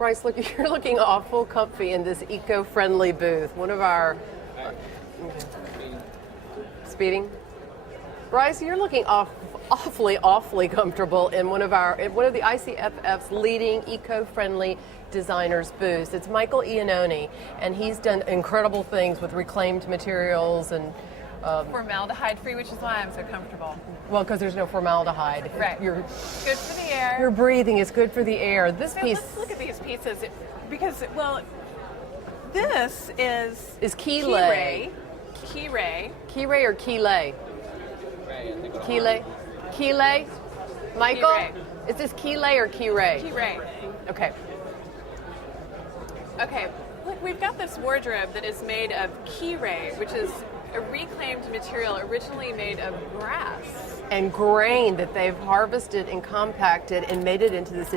Bryce, look, you're looking awful comfy in this eco-friendly booth. One of our speeding. Bryce, you're looking awfully comfortable in one of the ICFF's leading eco-friendly designers booths. It's Michael Iannone, and he's done incredible things with reclaimed materials and formaldehyde free, which is why I'm so comfortable. well, because there's no formaldehyde. Right. You're good for the air. You're breathing. It's good for the air. This So piece. let's look at these pieces because, well, this is Keeley. Keeley or Keeley? Keeley? Michael? Keeley. Is this Keeley or Keeley? Keeley. Okay. Okay. Look, we've got this wardrobe that is made of Keeley, which is a reclaimed material originally made of grass. And grain that they've harvested and compacted and made it into this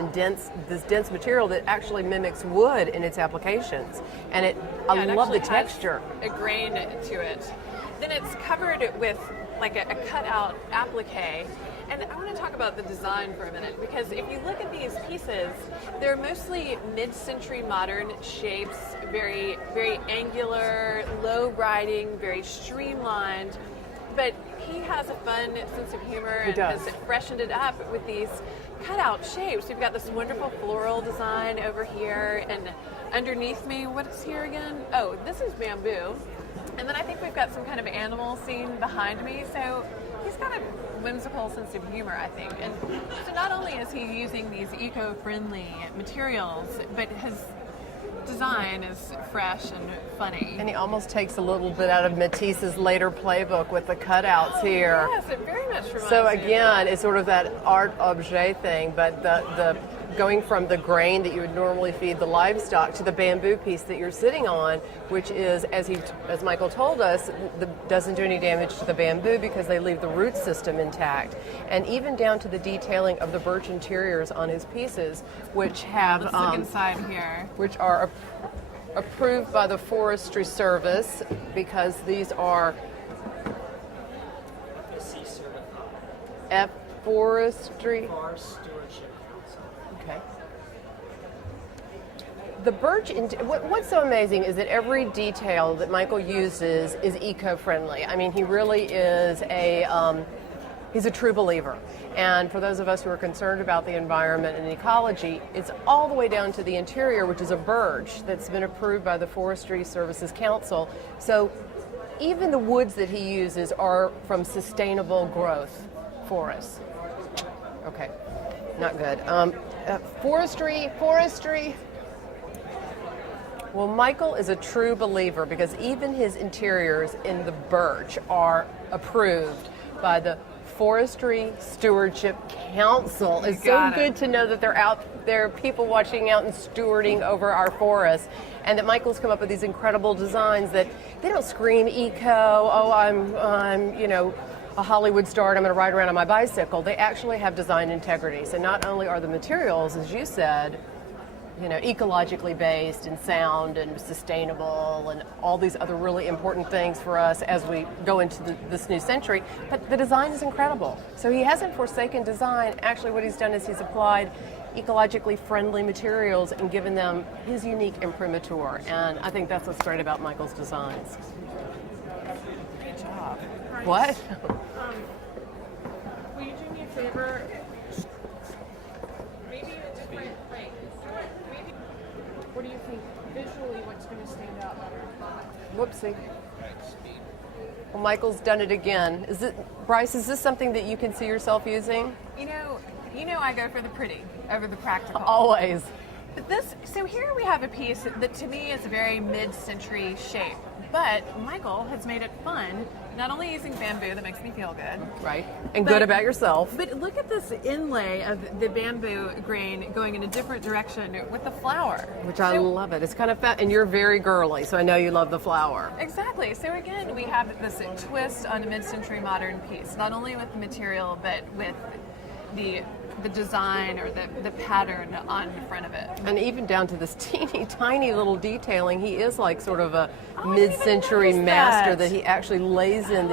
dense material that actually mimics wood in its applications. And I love the texture. A grain to it. Then it's covered with like a cutout applique. And I want to talk about the design for a minute, because if you look at these pieces, they're mostly mid-century modern shapes, very, very angular, low riding, very streamlined. But he has a fun sense of humor and has freshened it up with these cutout shapes. We've got this wonderful floral design over here, and underneath me, what is here again? Oh, this is bamboo. And then I think we've got some kind of animal scene behind me. So he's got a whimsical sense of humor, I think. And so not only is he using these eco-friendly materials, but his design is fresh and funny. And he almost takes a little bit out of Matisse's later playbook with the cutouts here. Yes, it very much reminds me. So again, it's sort of that art objet thing, but the going from the grain that you would normally feed the livestock to the bamboo piece that you're sitting on, which is, as Michael told us, doesn't do any damage to the bamboo because they leave the root system intact. And even down to the detailing of the birch interiors on his pieces, which have Let's look inside here. Which are approved by the Forestry Service, because these are F Forestry. Okay. The birch, what's so amazing is that every detail that Michael uses is eco-friendly. I mean, he really is he's a true believer. And for those of us who are concerned about the environment and ecology, it's all the way down to the interior, which is a birch that's been approved by the Forestry Services Council. So even the woods that he uses are from sustainable growth forests. Okay, not good. Forestry. Well, Michael is a true believer because even his interiors in the birch are approved by the Forestry Stewardship Council. It's so good to know that they're out there, people watching out and stewarding over our forests, and that Michael's come up with these incredible designs that they don't scream eco, oh, I'm a Hollywood star and I'm going to ride around on my bicycle. They actually have design integrity. So not only are the materials, as you said, ecologically based and sound and sustainable and all these other really important things for us as we go into this new century, but the design is incredible. So he hasn't forsaken design. Actually, what he's done is he's applied ecologically friendly materials and given them his unique imprimatur. And I think that's what's great about Michael's designs. Great job. What? Will you do me a favor? Maybe a different, maybe, what do you think visually what's going to stand out better? Whoopsie. Well, Michael's done it again. Bryce, is this something that you can see yourself using? You know I go for the pretty over the practical. Always. But so here we have a piece that to me is a very mid-century shape, but Michael has made it fun, not only using bamboo, that makes me feel good. Right, and good about yourself. But look at this inlay of the bamboo grain going in a different direction with the flower. Which I love it. It's kind of fat, and you're very girly, so I know you love the flower. Exactly. So again, we have this twist on a mid-century modern piece, not only with the material, but with the design or the pattern on the front of it. And even down to this teeny tiny little detailing, he is like sort of a mid-century master that he actually lays in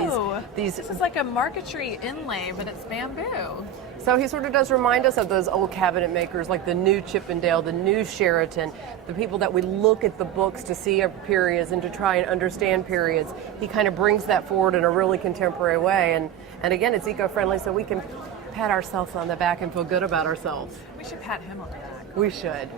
these. This is like a marquetry inlay, but it's bamboo. So he sort of does remind us of those old cabinet makers like the new Chippendale, the new Sheraton, the people that we look at the books to see periods and to try and understand periods. He kind of brings that forward in a really contemporary way. And again, it's eco-friendly, so we can pat ourselves on the back and feel good about ourselves. We should pat him on the back. We should.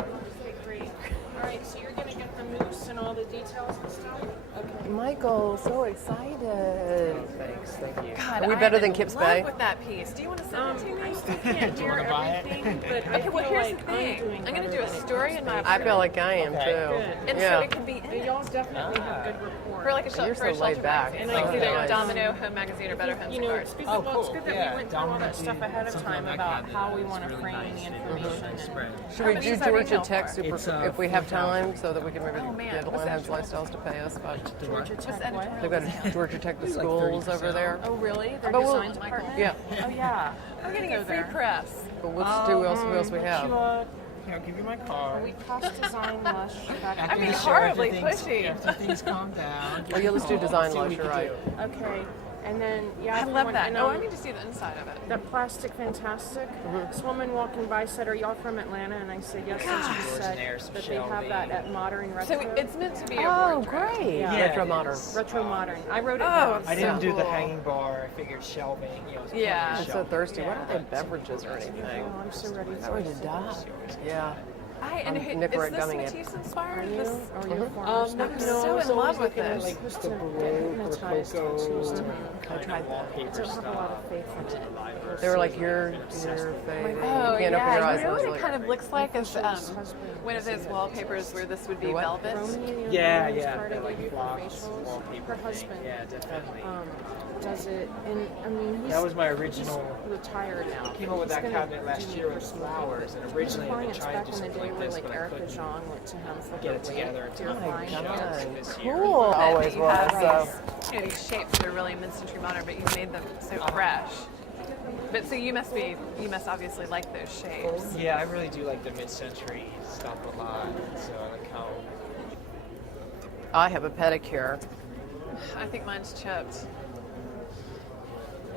Okay, great. All right, so you're gonna get the moose and all the details and stuff. Okay. Michael, so excited. Thanks, thank you. God, Are we I better am than in Kips love Bay? with that piece. Do you want to send it to me? I still can't hear wanna buy it? everything, but I Okay, well, feel here's like the thing. I'm doing I'm going to better do a than it story is. in my I apartment. feel like I am Okay. too. Good. And Yeah. so it could be in And it. y'all definitely have good rapport. For like a, You're for a so laid shelter back. magazine. And I Like think either that, Domino, Home Magazine, or Better Homes you and know, Cards. it's good, Oh, well, it's cool. good that Yeah, we went through all that Domino stuff ahead of something time like about that how we is want to really frame nice. the information. Spread. Should How we much do is that Georgia retail Tech for? super It's, if we have 4,000. time so that we can maybe Oh, man. get What's Land's that? Lifestyles to pay us? But Georgia What's Tech, editorial? what? they've got Georgia Tech, the Like schools 30%. over there. Oh, really? They're But we'll- design department? Yeah. Oh, yeah. I'm getting Go a free there. press. But what's who else we have? Here, I'll give you my card. We crossed design lush back I mean, After the show, horribly everything's- pushy. After things calm down. Oh, yeah, let's do design see what lush, we you're can right. do. Okay, and then yeah, I love when- that. and, Oh, I need to see the inside of it. that plastic fantastic. This woman walking by said, "Are y'all from Atlanta?" And I said, "Yes." And she said There's that they have shelving. that at Modern Retro. So it's meant to be a Oh, wardrobe. great. Yeah. Retro it modern. is. Retro Modern. I wrote it Oh, down. I didn't do the Cool. hanging bar. I figured shelving. Yeah. I'm so thirsty. What are they beverages or anything? Oh, I'm so ready. I'm ready to die. Yeah. And I'm is Nicorette this gumming it. Matisse inspired? You This, or your former I'm stuff? so in love with this. Like, supposed to get hypnotized. Supposed to I tried that. I don't have a lot of faith in it. They were like, your fade. Oh, You can't open your yeah. eyes. You know and I what was it like, kind of looks like? Is husband. one of those wallpapers where this would be what? velvet. Romeo, Yeah, Leo's yeah. card I They're like gave you for blocks, facials. wallpaper Her husband thing. Yeah, definitely. does it, and I mean he's That was my original- he's retired now. Came up with He's that gonna cabinet last do year with personal flowers, and His originally I clients tried back to in do the something day like were this, like but I Erica couldn't Jean went to him for get her it together weight. until You're fine. God. this year. Cool. Always You was. have So. these, you know, these shapes that are really mid-century modern, but you made them so fresh. But so you must obviously like those shapes. Yeah, I really do like the mid-century stuff a lot. So I like how. I have a pedicure. I think mine's chipped.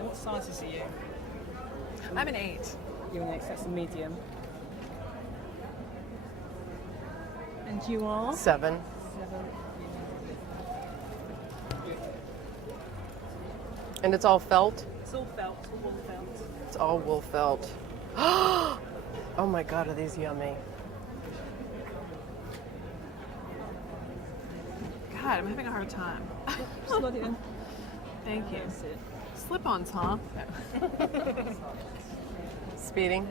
What sizes are you? I'm an 8. You're next, that's a medium. And you are? 7. 7. And it's all felt? It's all felt, all wool felt. It's all wool felt. Oh my God, are these yummy? God, I'm having a hard time. Slide it in. Thank you. That's it. Slip-ons, huh? Speeding?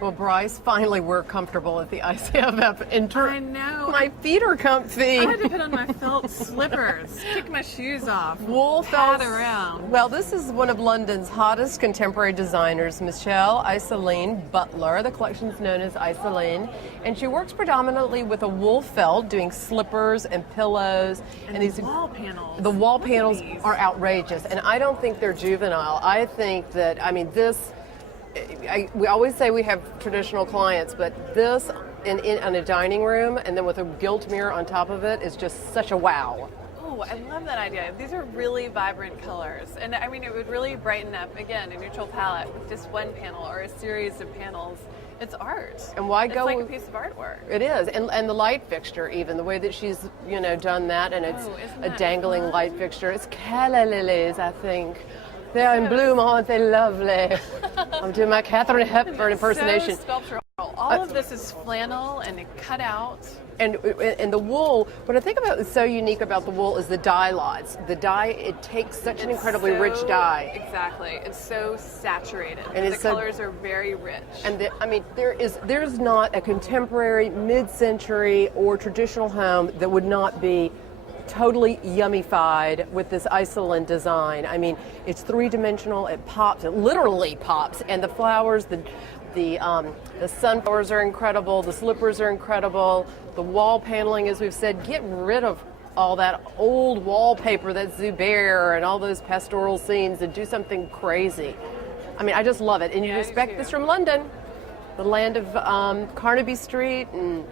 Well, Bryce, finally we're comfortable at the ICFF intern. I know. My feet are comfy. I had to put on my felt slippers, kick my shoes off, Wool pad felt around. Well, this is one of London's hottest contemporary designers, Michelle Isoline Butler. The collection is known as Isoline, and she works predominantly with a wool felt, doing slippers and pillows. And these wall panels. The wall Look at panels these. are outrageous, and I don't think they're juvenile. I think that, I mean, this. We always say we have traditional clients, but this in a dining room and then with a gilt mirror on top of it is just such a wow. Oh, I love that idea. These are really vibrant colors. And I mean, it would really brighten up, again, a neutral palette with just one panel or a series of panels. It's art. And why it's go like a with- piece of artwork. It is, and the light fixture, even the way that she's done that, and it's isn't a that dangling fun? light fixture. It's calla lilies, I think. They're in bloom, aren't they lovely? I'm doing my Katharine Hepburn impersonation. So sculptural. All of this is flannel and cut out. And the wool, what I think about is so unique about the wool is the dye lots. The dye, it takes such an incredibly rich So- dye. Exactly. It's so saturated. And the it's so- colors are very rich. And there's not a contemporary, mid-century, or traditional home that would not be totally yummified with this Isoline design. I mean, it's three-dimensional. It pops. It literally pops. And the flowers, the sunflowers are incredible. The slippers are incredible. The wall paneling, as we've said, get rid of all that old wallpaper, that Zubair and all those pastoral scenes, and do something crazy. I mean, I just love it. And you Yeah, I do expect too. this from London, the land of Carnaby Street and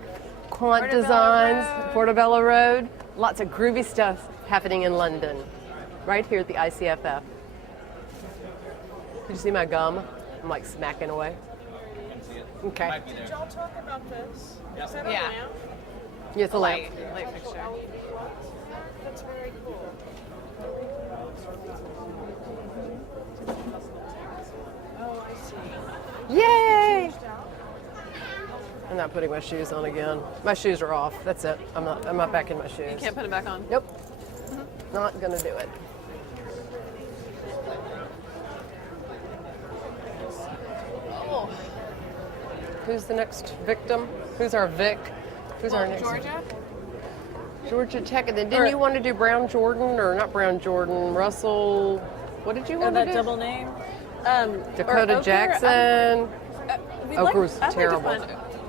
quaint Portobello designs, Road. Portobello Road. Lots of groovy stuff happening in London, right here at the ICFF. you see my gum? I'm like smacking away. Okay. Might be Did there. y'all talk about this? Is that a Yeah. lamp? Yeah, it's a lamp. Light fixture. That's very cool. Oh, I see. Yay! I'm not putting my shoes on again. My shoes are off. That's it. I'm not back in my shoes. You can't put it back on. Nope. Not gonna do it. Oh. Who's the next victim? Who's our Vic? Who's our next? Georgia? Georgia Tech. And then didn't you want to do Brown Jordan or not Brown Jordan? Russell. What did you want to that do? double name? Dakota Jackson. Oker's terrible.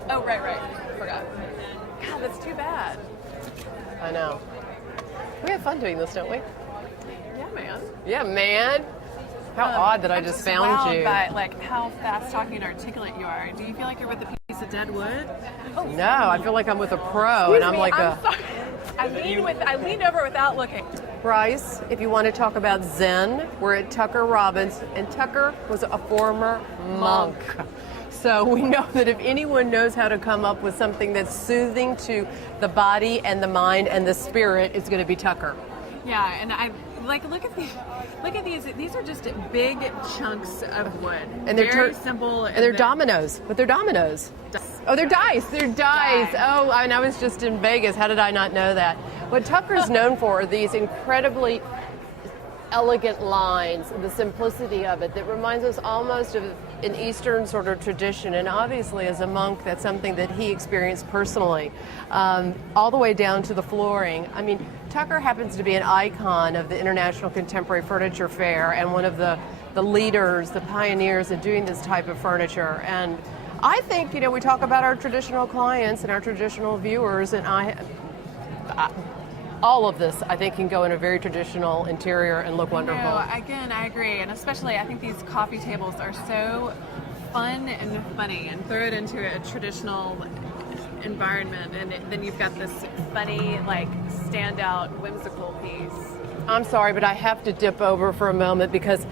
Oh, right. Forgot. God, that's too bad. I know. We have fun doing this, don't we? Yeah, man. Yeah, man. How odd that I I'm just found wowed you. by like how fast talking and articulate you are. Do you feel like you're with a piece of dead wood? No, I feel like I'm with a pro, and I'm like I'm sorry. I leaned over without looking. Bryce, if you want to talk about Zen, we're at Tucker Robbins, and Tucker was a former monk. So we know that if anyone knows how to come up with something that's soothing to the body and the mind and the spirit, it's going to be Tucker. Yeah, and I like look at these. These are just big chunks of wood, And they're very simple. And they're dominoes, but they're dominoes. Oh, they're dice. They're dice. Dice. Oh, and I was just in Vegas. How did I not know that? What Tucker's known for are these incredibly elegant lines, the simplicity of it that reminds us almost of an Eastern sort of tradition. And obviously, as a monk, that's something that he experienced personally, all the way down to the flooring. I mean, Tucker happens to be an icon of the International Contemporary Furniture Fair and one of the leaders, the pioneers in doing this type of furniture. And I think, we talk about our traditional clients and our traditional viewers, and all of this, I think, can go in a very traditional interior and look wonderful. No, again, I agree, and especially I think these coffee tables are so fun and funny, and throw it into a traditional environment, and then you've got this funny, like, standout, whimsical piece. I'm sorry, but I have to dip over for a moment because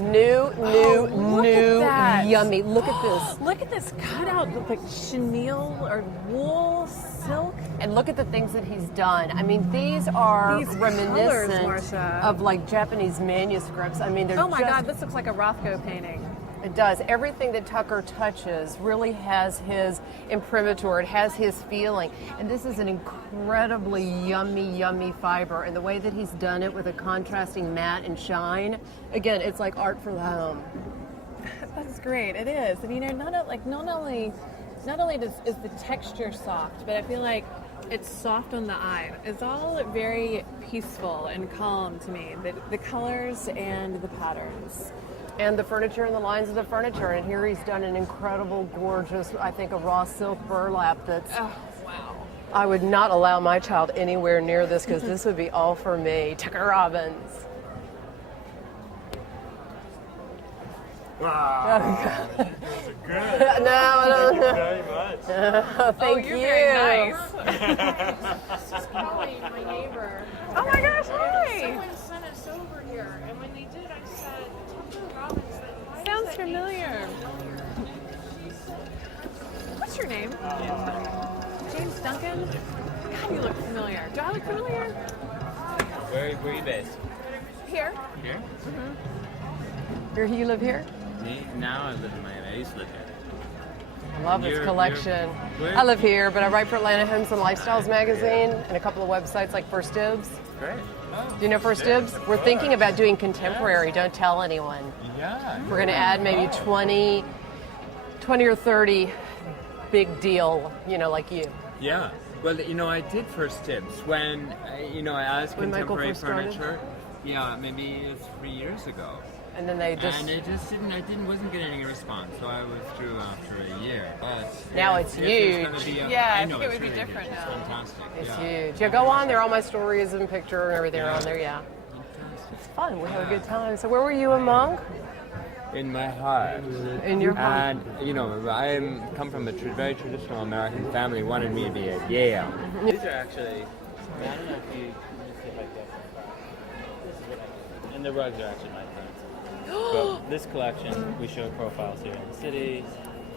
new, look at that. yummy. Look at this. Look at this cutout with like chenille or wool, silk. And look at the things that he's done. I mean, these are These reminiscent colors, Marsha. of like Japanese manuscripts. I mean, they're Oh my just, God, this looks like a Rothko painting. It does. Everything that Tucker touches really has his imprimatur. It has his feeling. And this is an incredibly yummy fiber. And the way that he's done it with a contrasting matte and shine, again, it's like art for the home. That's great. It is. And not only is the texture soft, but I feel like it's soft on the eye. It's all very peaceful and calm to me. The colors and the patterns. And the furniture and the lines of the furniture. And here he's done an incredible, gorgeous, I think, a raw silk burlap that's... Oh, wow. I would not allow my child anywhere near this because this would be all for me. Tucker Robbins. Wow. Good. No. Very much. Thank you're you. very nice. This is Kelly, my neighbor. Oh my gosh, hi. Someone sent us over here, and when they did, I said, Tucker Robbins. Why is Sounds that familiar. What's your name? James Duncan? God, you look familiar. Do I look familiar? Where are you based? Here. Here? You live here? Me? Now I live in Miami. I used to live here. I love this You're- collection. where? I live here, but I write for Atlanta Homes and Lifestyles magazine and a couple of websites like First Dibs. Great. Do you know First Dibs? We're thinking about doing contemporary. Don't tell anyone. Yeah. We're going to add maybe 20 or 30 big deal, like you. Yeah. Well, I did First Tips when, I asked When Michael contemporary first started? furniture. Yeah, maybe 3 years ago. And then they just... And it just wasn't getting any response, so I withdrew after a year. But Now if- it's if there's gonna huge. be a- Yeah, I know, think it it's would be really different good. now. It's fantastic. It's yeah. huge. Yeah, go on there. All my stories and picture and everything are on there, yeah. Fantastic. It's fun. We have a good time. So where were you a monk? In my heart. In your heart. And, I come from a very traditional American family, wanted me to be at Yale. These are actually, I don't know if you, let me see if I get this is what I get. And the rugs are actually my things. But this collection, we show profiles here in the city.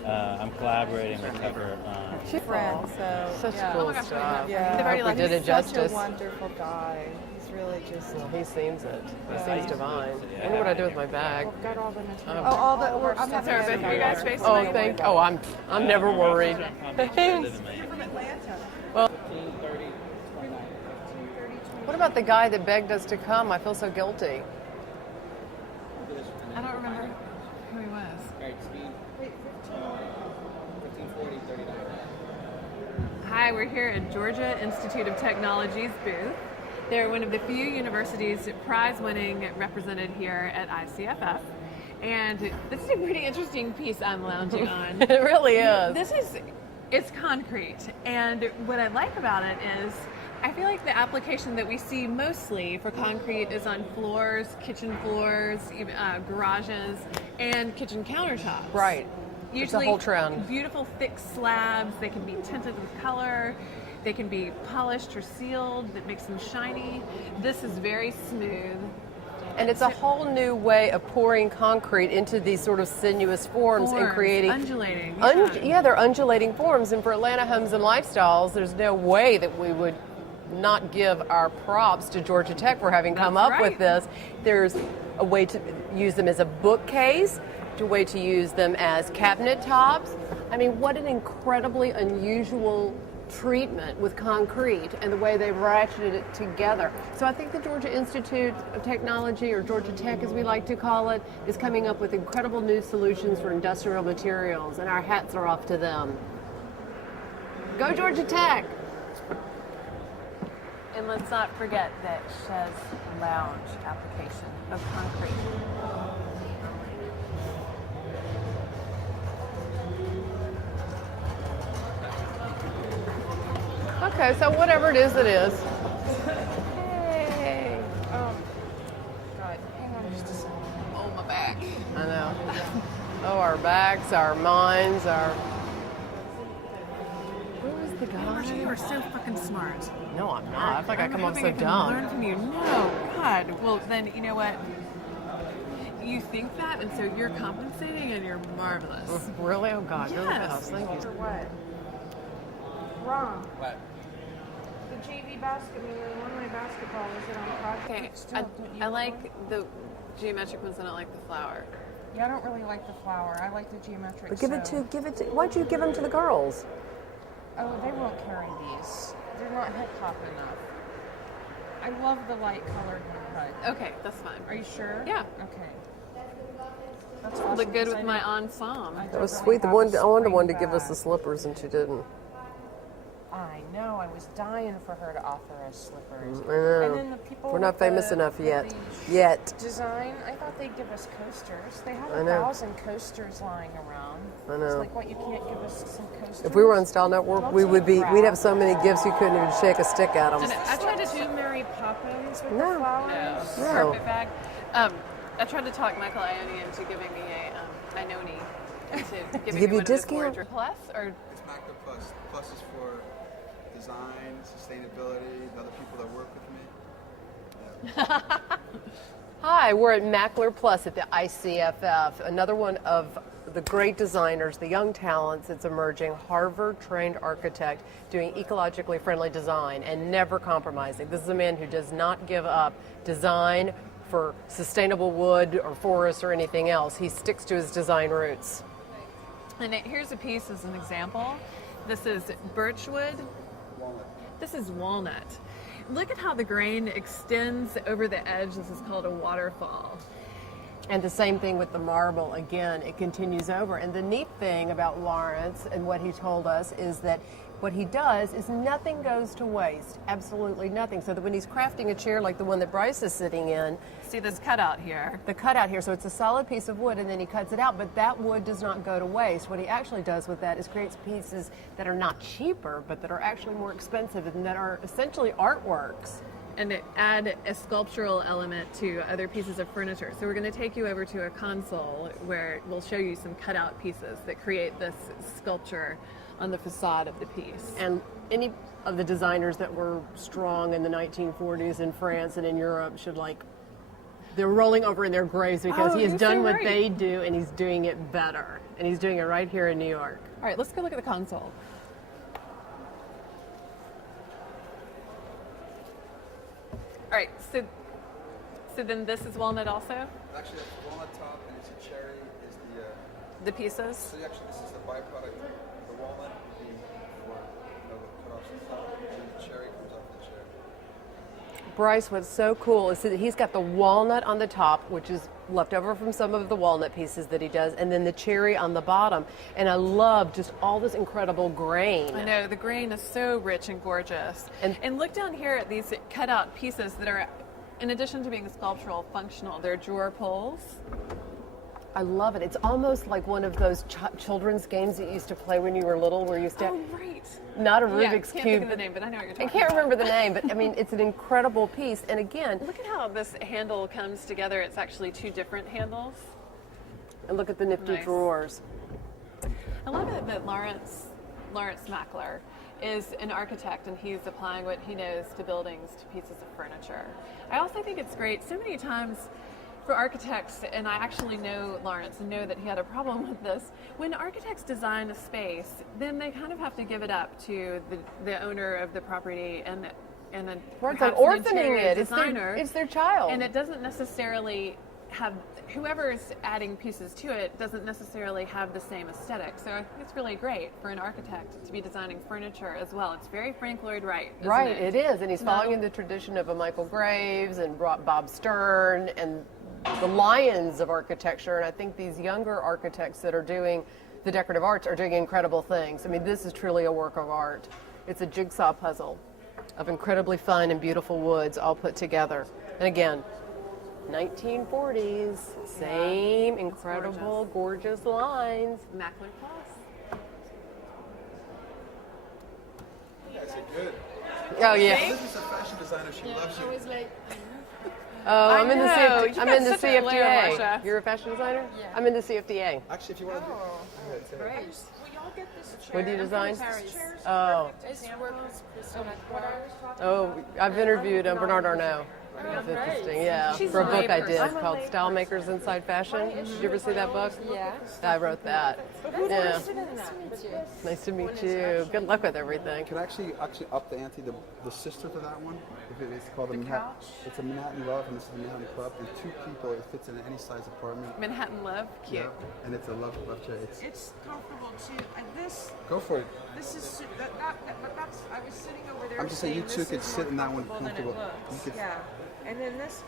I'm collaborating with Tucker on Friend, so Such yeah. cool Oh my gosh, stuff. Yeah. They've already Hope we left. did it He's justice. such a wonderful guy. He's really just. He seems it. He Yeah. seems divine. I wonder what I do with my bag. We've got all the material. Oh, all the. I'm not Sorry, but for you guys facing Oh, me. I'm never worried. Thanks. from Atlanta. Well, 30, 29. what about the guy that begged us to come? I feel so guilty. I don't remember who he was. All right, speed. 1540, 39. Hi, we're here at Georgia Institute of Technology's booth. They're one of the few universities prize-winning represented here at ICFF. And this is a pretty interesting piece I'm lounging on. It really is. It's concrete. And what I like about it is I feel like the application that we see mostly for concrete is on floors, kitchen floors, garages, and kitchen countertops. Right. Usually It's a whole trend. beautiful thick slabs. They can be tinted with color. They can be polished or sealed that makes them shiny. This is very smooth. And it's a whole new way of pouring concrete into these sort of sinuous forms and creating undulating. they're undulating forms. And for Atlanta Homes and Lifestyles, there's no way that we would not give our props to Georgia Tech for having come That's up with right. this. There's a way to use them as a bookcase, a way to use them as cabinet tops. I mean, what an incredibly unusual treatment with concrete and the way they've ratcheted it together. So I think the Georgia Institute of Technology, or Georgia Tech as we like to call it, is coming up with incredible new solutions for industrial materials, and our hats are off to them. Go Georgia Tech! And let's not forget that chaise lounge application of concrete. Okay, so whatever it is, it is. Hey! God, hang on just a second. Oh, my back. I know. Oh, our backs, our minds, our... Who is the guy? You are so fucking smart. No, I'm not. I feel like I come off so Learn dumb. from you. No, God. Well, then you know what? You think that, and so you're compensating, and you're marvelous. Really? Oh, God, you're the Yes. best. Thank you. For what? Wrong. What? The JV one of my basketball was it on project. Okay, Still, don't you I like the geometric ones. I don't like the flower. Yeah, I don't really like the flower. I like the geometric. But give it to, why'd you give them to the girls? Oh, they won't carry these. They're not hip hop enough. I love the light colored one, but Okay, that's fine. are you sure? Yeah. Okay. That's awesome. Look good 'cause with I my don't- ensemble. I That don't was really sweet. have I a wanted one to spring give us the bag. slippers, and she didn't. I know. I was dying for her to offer us slippers. I know. And then the people. We're not with famous the- enough with yet. the Yet. Design. I thought they'd give us coasters. They have I know. 1,000 coasters lying around. I It's know. like, what? You can't give us some coasters? If we were on Style Network, Don't we take would be. crap. We'd have so many gifts you couldn't even shake a stick at them. And I tried to Two Mary Poppins with No. the flowers. No. carpet bag. I tried to talk Michael Ione into giving me a Ione. To giving give me you a one of his discount? wardrobe. Plus, or It's Magna Plus. Plus is for design, sustainability, the other people that work with me. Hi, we're at Mackler Plus at the ICFF, another one of the great designers, the young talents that's emerging, Harvard-trained architect doing ecologically friendly design and never compromising. This is a man who does not give up design for sustainable wood or forest or anything else. He sticks to his design roots. and here's a piece as an example. This is birchwood. Walnut. This is walnut. Look at how the grain extends over the edge. This is called a waterfall. And the same thing with the marble. Again, it continues over. And the neat thing about Lawrence and what he told us is that what he does is nothing goes to waste. Absolutely nothing. So that when he's crafting a chair like the one that Bryce is sitting in, See this cutout here? the cutout here, so it's a solid piece of wood and then he cuts it out, but that wood does not go to waste. What he actually does with that is creates pieces that are not cheaper, but that are actually more expensive and that are essentially artworks. And it add a sculptural element to other pieces of furniture. So we're going to take you over to a console where we'll show you some cutout pieces that create this sculpture on the facade of the piece. And any of the designers that were strong in the 1940s in France and in Europe should like They're rolling over in their graves because Oh, he has you're done so what right. they do and he's doing it better. And he's doing it right here in New York. All right, let's go look at the console. All right, so then this is walnut also? Actually, it's walnut top and it's a cherry is the. The pieces? So actually, this is the byproduct. The walnut would be for the cut off the top, and then the cherry comes off the cherry. Bryce, what's so cool is that he's got the walnut on the top, which is left over from some of the walnut pieces that he does, and then the cherry on the bottom. And I love just all this incredible grain. I know, the grain is so rich and gorgeous. And look down here at these cutout pieces that are, in addition to being sculptural, functional. They're drawer pulls. I love it. It's almost like one of those children's games that you used to play when you were little, where you used to Oh, right. not a Yeah, Rubik's can't cube. think of the name, but I know what you're talking I can't about. remember the name, but I mean, it's an incredible piece. And again, Look at how this handle comes together. It's actually two different handles. and look at the nifty Nice. drawers. I love it that Lawrence Mackler is an architect and he's applying what he knows to buildings, to pieces of furniture. I also think it's great so many times for architects, and I actually know Lawrence and know that he had a problem with this. When architects design a space, then they kind of have to give it up to the owner of the property and the Right, it's perhaps like an orphaning interior it. designer. It's their child. And it doesn't necessarily have, whoever's adding pieces to it doesn't necessarily have the same aesthetic. So I think it's really great for an architect to be designing furniture as well. It's very Frank Lloyd Wright, isn't Right, it? it is. And he's No. following in the tradition of a Michael Graves and Bob Stern and the lions of architecture. And I think these younger architects that are doing the decorative arts are doing incredible things. I mean, this is truly a work of art. It's a jigsaw puzzle of incredibly fine and beautiful woods all put together. And again, 1940s, same incredible, gorgeous lines. Mackler Plus. You guys are good. Oh yeah. This is a fashion designer. She loves you. Oh, I'm in the know. You I'm got in the such a flair, CFDA. Marsha. You're a fashion designer? Yeah. I'm in the CFDA. Actually, if you want to do. Will y'all get this chair? What do you design? Chairs Oh, This work with Christina Quarters. oh, I've interviewed Bernard Arnault. That's interesting. Yeah, She's for a book I layperson. did called Style Makers Inside Fashion. Did you ever see that book? Yeah. I wrote that. Yeah. Nice to Nice to meet you. Good luck with everything. Can I actually up the ante? The sister to that one. If it is called a Manhattan. It's a Manhattan Love, and this is a Manhattan Club, and two people. It fits in any size apartment. Manhattan Love, cute. Yeah, and it's a love chair. It's comfortable too. And this Go for it. is that's I was sitting over there. I'm just saying you this two could is sit in that one more comfortable than it comfortable. You looks. could- Yeah. And then this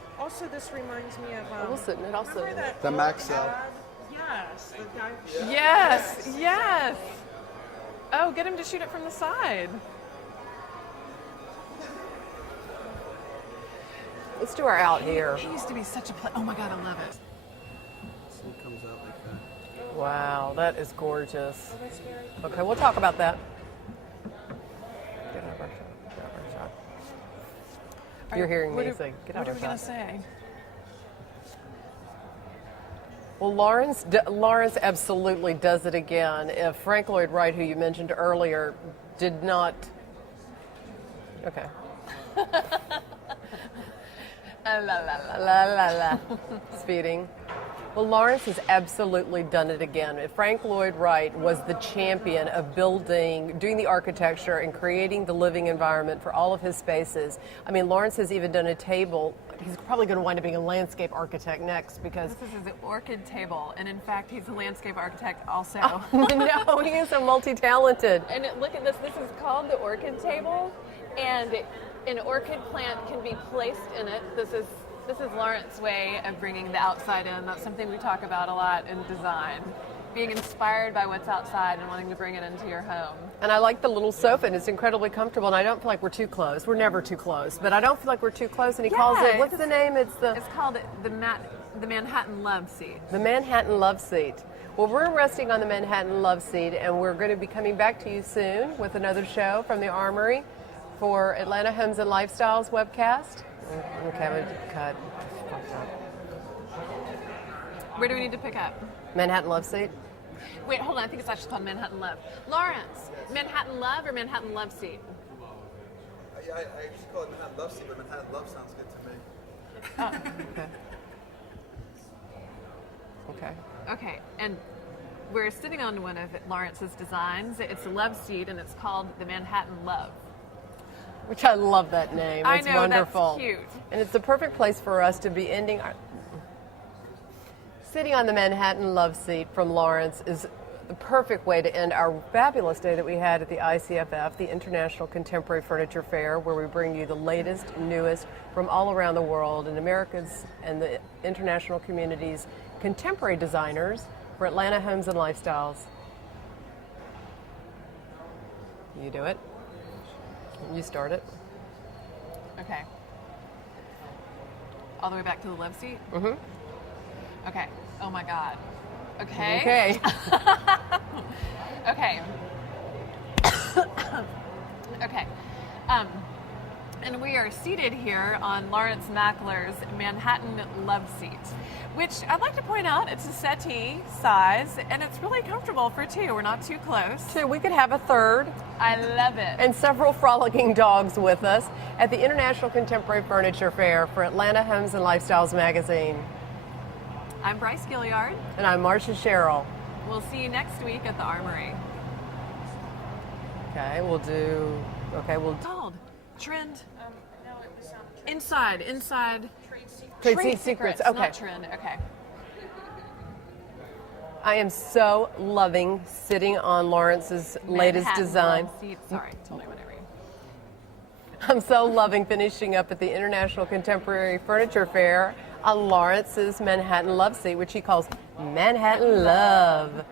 this reminds me of We'll sit in it. I'll sit in remember it. that The old Maxell. ad? Yes, the guy. Yes, yes. Oh, get him to shoot it from the side. Let's do our out here. It used to be such a play. Oh my God, I love it. So it comes out like that. Wow, that is gorgeous. Okay, we'll talk about that. Get out of our shot. Get out of our shot. You're hearing me say, get out What are of we our gonna shot. say? Well, Lawrence absolutely does it again. If Frank Lloyd Wright, who you mentioned earlier, did not. Okay. La la la. Speeding. Well, Lawrence has absolutely done it again. Frank Lloyd Wright was the champion of doing the architecture and creating the living environment for all of his spaces. I mean, Lawrence has even done a table. He's probably going to wind up being a landscape architect next because. This is his orchid table, and in fact, he's a landscape architect also. No, he is so multi-talented. And look at this. This is called the orchid table, and an orchid plant can be placed in it. This is Lawrence's way of bringing the outside in. That's something we talk about a lot in design. Being inspired by what's outside and wanting to bring it into your home. And I like the little sofa, and it's incredibly comfortable, and I don't feel like we're too close. We're never too close, but I don't feel like we're too close, and he calls it, what's the name? It's called the Manhattan Love Seat. the Manhattan Love Seat. Well, we're resting on the Manhattan Love Seat, and we're going to be coming back to you soon with another show from the Armory for Atlanta Homes and Lifestyles webcast. Okay, I'm going to cut. Where do we need to pick up? Manhattan Love Seat. Wait, hold on. I think it's actually called Manhattan Love. Lawrence, Manhattan Love or Manhattan Love Seat? Yeah, I used to call it Manhattan Love Seat, but Manhattan Love sounds good to me. Okay. Okay. Okay, and we're sitting on one of Lawrence's designs. It's a love seat, and it's called the Manhattan Love. Which I love that name. I It's know, wonderful. that's cute. And it's the perfect place for us to be ending our. Sitting on the Manhattan Love Seat from Lawrence is the perfect way to end our fabulous day that we had at the ICFF, the International Contemporary Furniture Fair, where we bring you the latest, newest from all around the world and America's and the international community's contemporary designers for Atlanta homes and lifestyles. You do it. You start it. Okay. All the way back to the love seat? Mm-hmm. Okay. Oh my God. Okay. Okay. Okay. Okay. And we are seated here on Lawrence Mackler's Manhattan Love Seat, which I'd like to point out, it's a settee size, and it's really comfortable for two. We're not too close. So we could have a third. I love it. And several frolicking dogs with us at the International Contemporary Furniture Fair for Atlanta Homes and Lifestyles magazine. I'm Bryce Gilliard. And I'm Marcia Sherrill. We'll see you next week at the Armory. Okay, we'll Called Trend. Inside. Trade Secrets. Okay. Not Trend. Okay. I am so loving sitting on Lawrence's latest Manhattan design. Love Seat. Sorry, totally what I read. I'm so loving finishing up at the International Contemporary Furniture Fair on Lawrence's Manhattan Love Seat, which he calls Manhattan Love.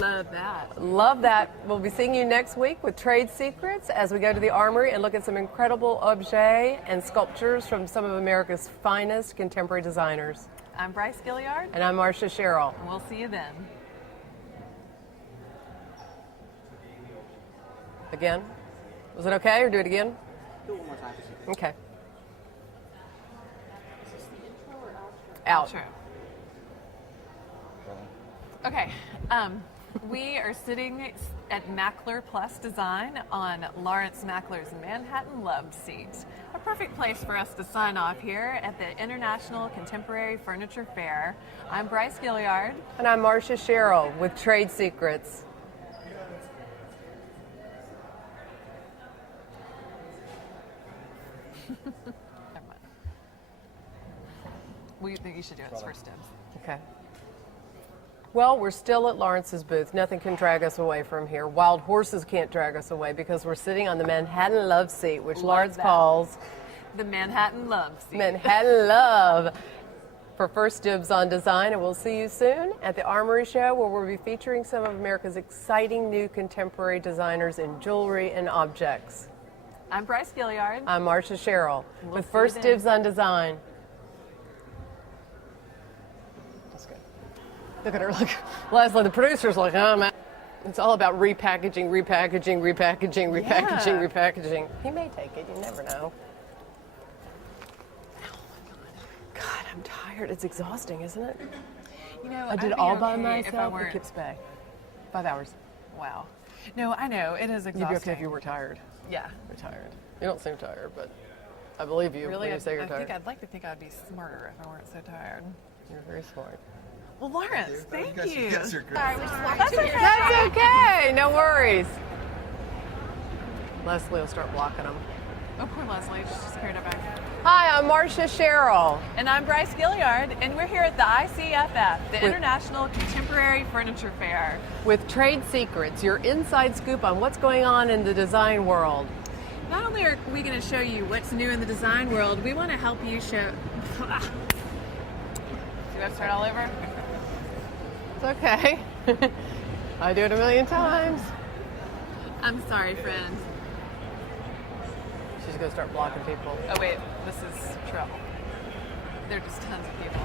Love that. Love that. We'll be seeing you next week with Trade Secrets as we go to the Armory and look at some incredible objets and sculptures from some of America's finest contemporary designers. I'm Bryce Gilliard, And I'm Marcia Sherrill. and we'll see you then. Again? Was it okay, or do it again? Do it one more time. Okay. Out. Sure. Okay. We are sitting at Mackler Plus Design on Lawrence Mackler's Manhattan Love Seat. A perfect place for us to sign off here at the International Contemporary Furniture Fair. I'm Bryce Gilliard. And I'm Marcia Sherrill with Trade Secrets. Never mind. We think you should do it as first dibs. Okay. Well, we're still at Lawrence's booth. Nothing can drag us away from here. Wild horses can't drag us away because we're sitting on the Manhattan Love Seat, which Love Lawrence that. calls The Manhattan Love Seat. Manhattan Love for first dibs on design. And we'll see you soon at the Armory Show, where we'll be featuring some of America's exciting new contemporary designers in jewelry and objects. I'm Bryce Gilliard. I'm Marcia Sherrill We'll with see you first then. dibs on design. That's good. Look at her. Look, Leslie, the producer's like, oh man. It's all about repackaging. Yeah. Repackaging. He may take it. You never know. God, I'm tired. It's exhausting, isn't it? You know, I did I'd it be all by okay myself if I at weren't. Kips Bay. 5 hours. Wow. No, I know it is You'd exhausting. be okay if you were tired. Yeah. You're tired. You don't seem tired, but I believe you Really, when you say you're I tired. think I'd like to think I'd be smarter if I weren't so tired. You're very smart. Well, Lawrence, thank you. You guys are great. That's okay. That's okay. No worries. Leslie will start blocking them. Oh, poor Leslie. She's just carried it back. Hi, I'm Marcia Sherrill. And I'm Bryce Gilliard, and we're here at the ICFF, the International Contemporary Furniture Fair. With Trade Secrets, your inside scoop on what's going on in the design world. Not only are we going to show you what's new in the design world, we want to help you show. Do I have to start all over? It's okay. I do it a million times. I'm sorry, friends. She's going to start blocking people. Oh, wait, this is trouble. There are just tons of people.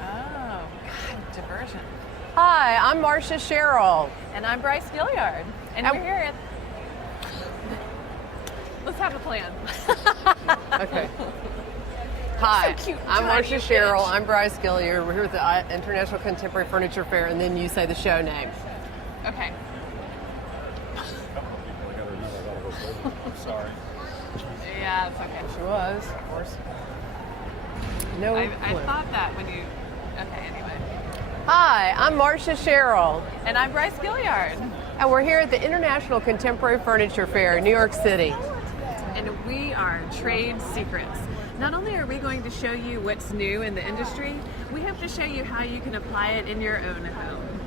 Oh, God, diversion. Hi, I'm Marcia Sherrill. And I'm Bryce Gilliard. And And- we're here at. Let's have a plan. Okay. Hi, So cute, I'm tiny Marcia bitch. Sherrill. I'm Bryce Gilliard. We're here at the International Contemporary Furniture Fair, and then you say the show name. Okay. Sorry. Yeah, it's okay. She was, of course. No I clue. thought that when you Okay, anyway. Hi, I'm Marcia Sherrill, And I'm Bryce Gilliard. and we're here at the International Contemporary Furniture Fair in New York City. And we are Trade Secrets. Not only are we going to show you what's new in the industry, we have to show you how you can apply it in your own home.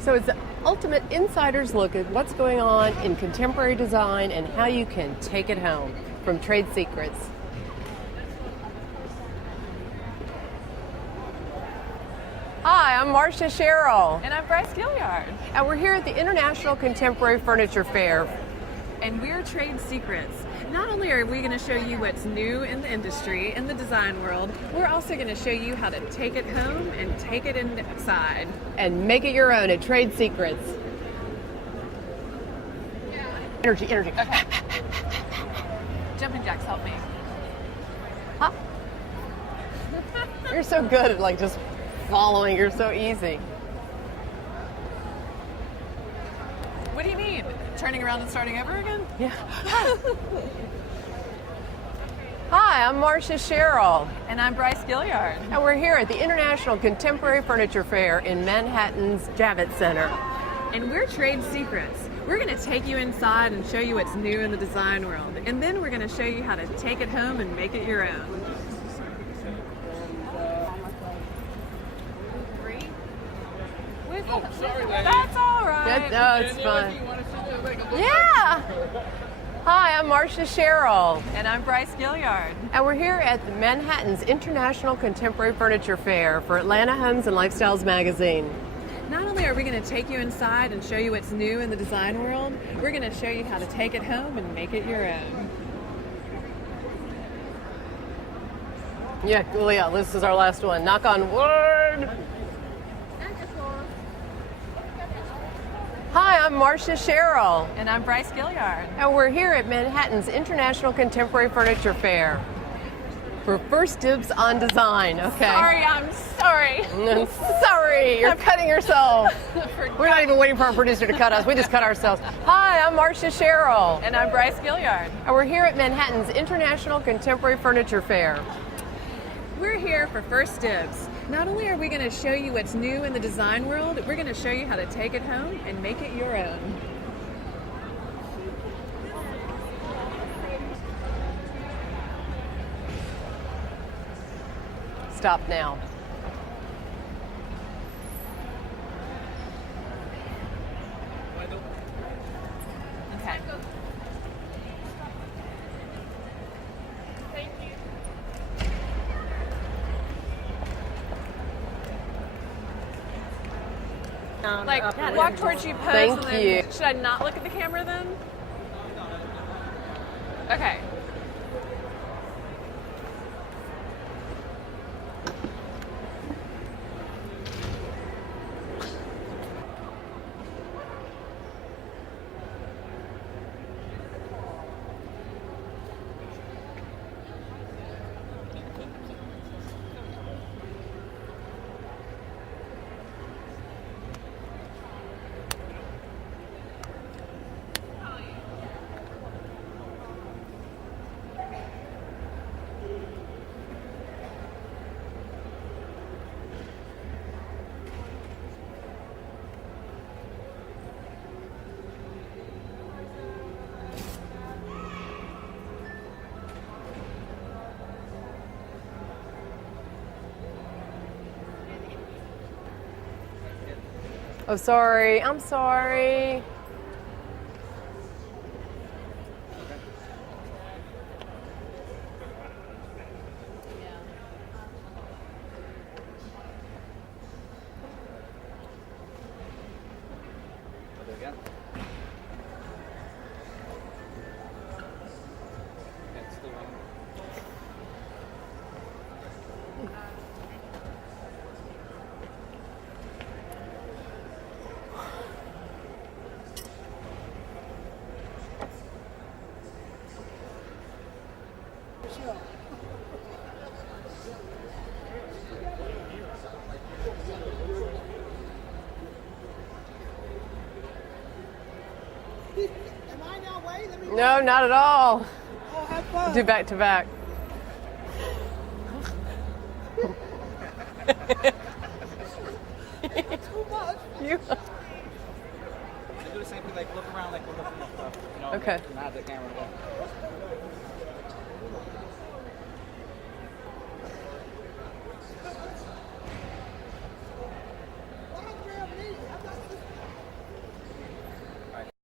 So it's the ultimate insider's look at what's going on in contemporary design and how you can take it home from Trade Secrets. Hi, I'm Marcia Sherrill, And I'm Bryce Gilliard. and we're here at the International Contemporary Furniture Fair. And we're Trade Secrets. Not only are we going to show you what's new in the industry, in the design world, we're also going to show you how to take it home and take it inside. And make it your own at Trade Secrets. Energy. Jumping jacks, help me. Huh? You're so good at just following. You're so easy. What do you mean? Turning around and starting over again? Yeah. Hi, I'm Marcia Sherrill, And I'm Bryce Gilliard. and we're here at the International Contemporary Furniture Fair in Manhattan's Javits Center. And we're Trade Secrets. We're going to take you inside and show you what's new in the design world. And then we're going to show you how to take it home and make it your own. That's all right. No, it's fun. Yeah. Hi, I'm Marcia Sherrill, And I'm Bryce Gilliard. and we're here at the Manhattan's International Contemporary Furniture Fair for Atlanta Homes and Lifestyles magazine. Not only are we going to take you inside and show you what's new in the design world, we're going to show you how to take it home and make it your own. Yeah, well, yeah, this is our last one. Knock on wood. Hi, I'm Marcia Sherrill, And I'm Bryce Gilliard. and we're here at Manhattan's International Contemporary Furniture Fair for first dibs on design. Okay. Sorry, I'm sorry. Sorry, you're cutting yourself. We're not even waiting for our producer to cut us. We just cut ourselves. Hi, I'm Marcia Sherrill, And I'm Bryce Gilliard. and we're here at Manhattan's International Contemporary Furniture Fair. We're here for first dibs. Not only are we going to show you what's new in the design world, we're going to show you how to take it home and make it your own. Stop now. Okay. Like, walk towards you, pose, Thank and then you. should I not look at the camera then? Okay. Oh, sorry. I'm sorry. No, not at all. Oh, have fun. Do back to back. Too much. You. They do the same thing, like look around like we're looking at stuff. You know, Okay. Nod the camera.